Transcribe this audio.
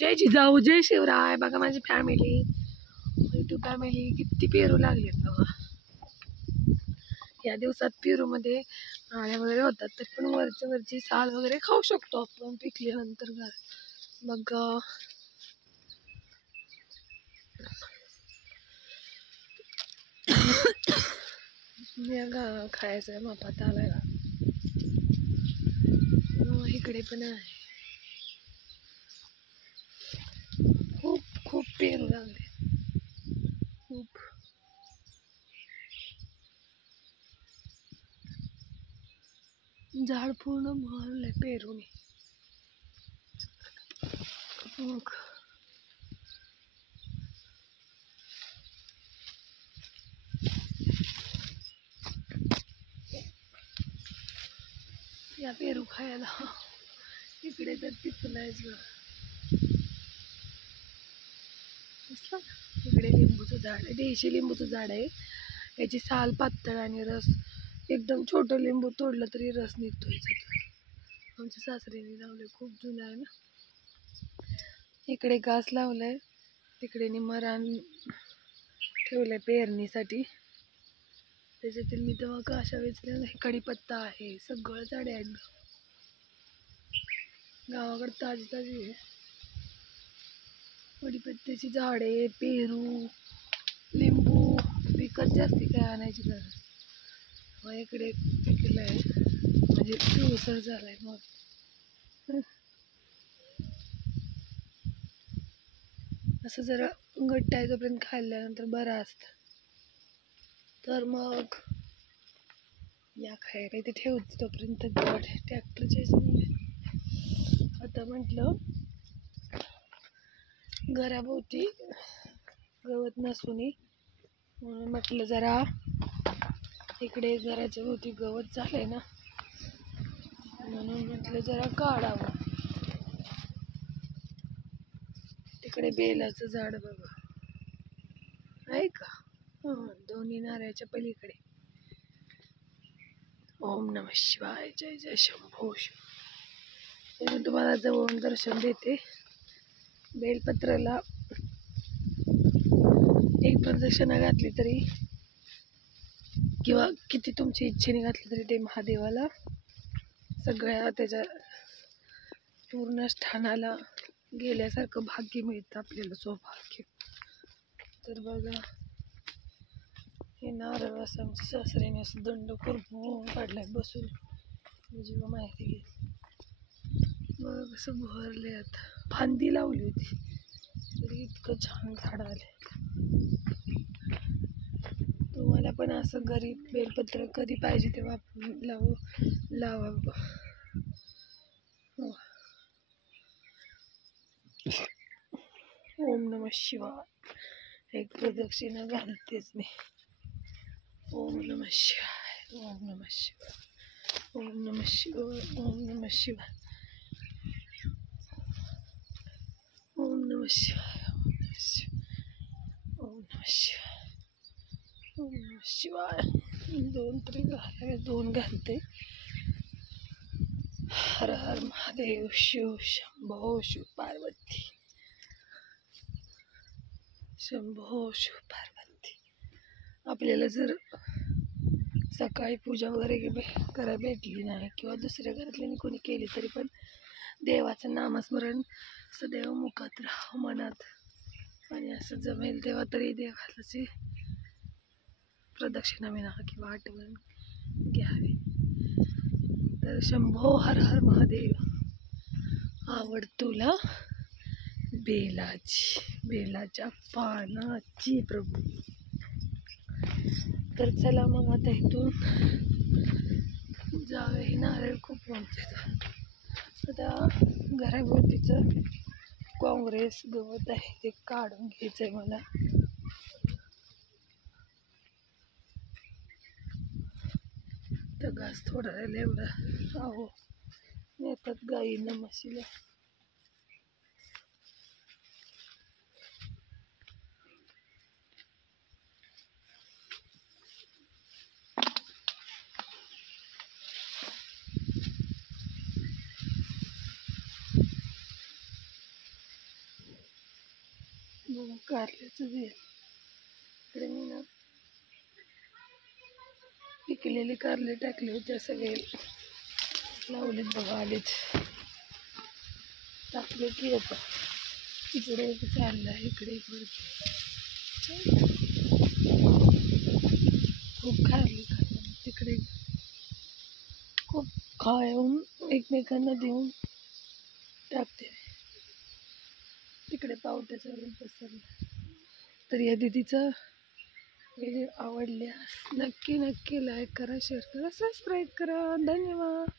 जय जिजाऊ जय शिवराय. बघा माझी family, YouTube family किती पेरू लागले बघा. या दिवसात पेरू मध्ये आळ्या वगैरे होतात, तर पण वरची साल वगैरे खाऊ शकतो आपण पिकल्यानंतर. मग खायचं मापात आलाय का. इकडे पण आहे, खूप खूप पेरू लागले, खूप. झाड पूर्ण भरलंय पेरूने. मग या पेरू खायला. इकडे तर पिकलायच बघ. इकडे लिंबूचं झाड आहे, देशी लिंबूचं झाड आहे. याची साल पातळ आणि रस एकदम. छोटं लिंबू तोडलं तरी रस निघतो याच्यात. आमच्या सासऱ्यांनी लावलंय, खूप जुनं आहे ना. इकडे घास लावलाय, तिकडे निमरान ठेवलंय पेरणीसाठी. त्याच्यातील मी तेव्हा काशा वेचल्या. कडीपत्ता आहे, सगळं झाडे आहेत गावाकडे. ताजी ताजी आहे कडीपत्त्याची झाडे, पेरू, लिंबू. विकत जास्ती काय आणायची गरज. मग इकडे पिकलंय, म्हणजे पिवसर झालाय. मग असं जरा घट्ट आहे तोपर्यंत खाल्ल्यानंतर बरं असतं. तर मग या खायला इथे ठेवते तोपर्यंत ट्रॅक्टरच्या. आता म्हटलं घराभोवती गवत नसून, म्हणून म्हटलं जरा इकडे घराच्या भोवती गवत झालंय ना, म्हणून म्हटलं जरा काढावं. तिकडे बेलाचं झाड बघा आहे का, दोन्ही नारळाच्या पलीकडे. ओम नमः शिवाय, जय जय शंभो शिव. मी तुम्हाला जवळून दर्शन देते. बेलपत्राला एक प्रदक्षिणा घातली तरी, किंवा किती तुमची इच्छेने घातली तरी, ते महादेवाला सगळ्या त्याच्या पूर्ण स्थानाला गेल्यासारखं भाग्य मिळतं आपल्याला, सौभाग्य. तर बघा हे नारळ असं आमच्या सासऱ्याने असं दंड करून काढलाय बसून, जेव्हा माहिती घे. मग असं भरले. आता फांदी लावली होती तरी इतकं छान झाड आले. तुम्हाला पण असं घरी बेलपत्र कधी पाहिजे तेव्हा लावा. ओम नमः शिवाय. एक प्रदक्षिणा घालतेच मी. ओम नमः शिवाय, ओम नमः शिवाय, ओम नमः शिवाय, ओम नमः शिवाय, ओम नमः शिवाय, ओम नमः शिवाय, ओम नमः शिवाय. दोन तरी घालावे, दोन घालते. हर हर महादेव, शिव शंभो शिव पार्वती, शंभो शिव पार्वती. आपल्याला जर सकाळी पूजा वगैरे करायला भेटली नाही, किंवा दुसऱ्या घरातल्यानी कोणी केली, तरी पण देवाचं नामस्मरण सदैव मुखात राहावं, मनात. आणि असं जमेल तेव्हा तरी देवाची प्रदक्षिणा म्हणा किंवा आठवण घ्यावी. तर शंभो हर हर महादेव. आवड तुला बेलाच्या पानाची प्रभू. तर चला मग आता इथून जावे. हे नारळ खूप मोठे. आता घराभोवतीचं काँग्रेस गवत आहे ते काढून घ्यायचंय मला. तर घास थोडा राहिला एवढा. अहो नेतात गाईंना म्हशीला. बघा कारल्याचं वेल इकडे मी ना पिकलेले कारले टाकले होते असं वेल लावलेत बघा आलेत टाकले की आता इकडे एक चाललं आहे इकडे एक वरती खूप कारले खाल्लं तिकडे खूप खाऊन एकमेकांना देऊन टाकते तिकडे पावट्याचा वेल पसरला तर या दीदीचं व्हिडिओ आवडल्यास नक्की नक्की लाईक करा शेअर करा सबस्क्राईब करा धन्यवाद.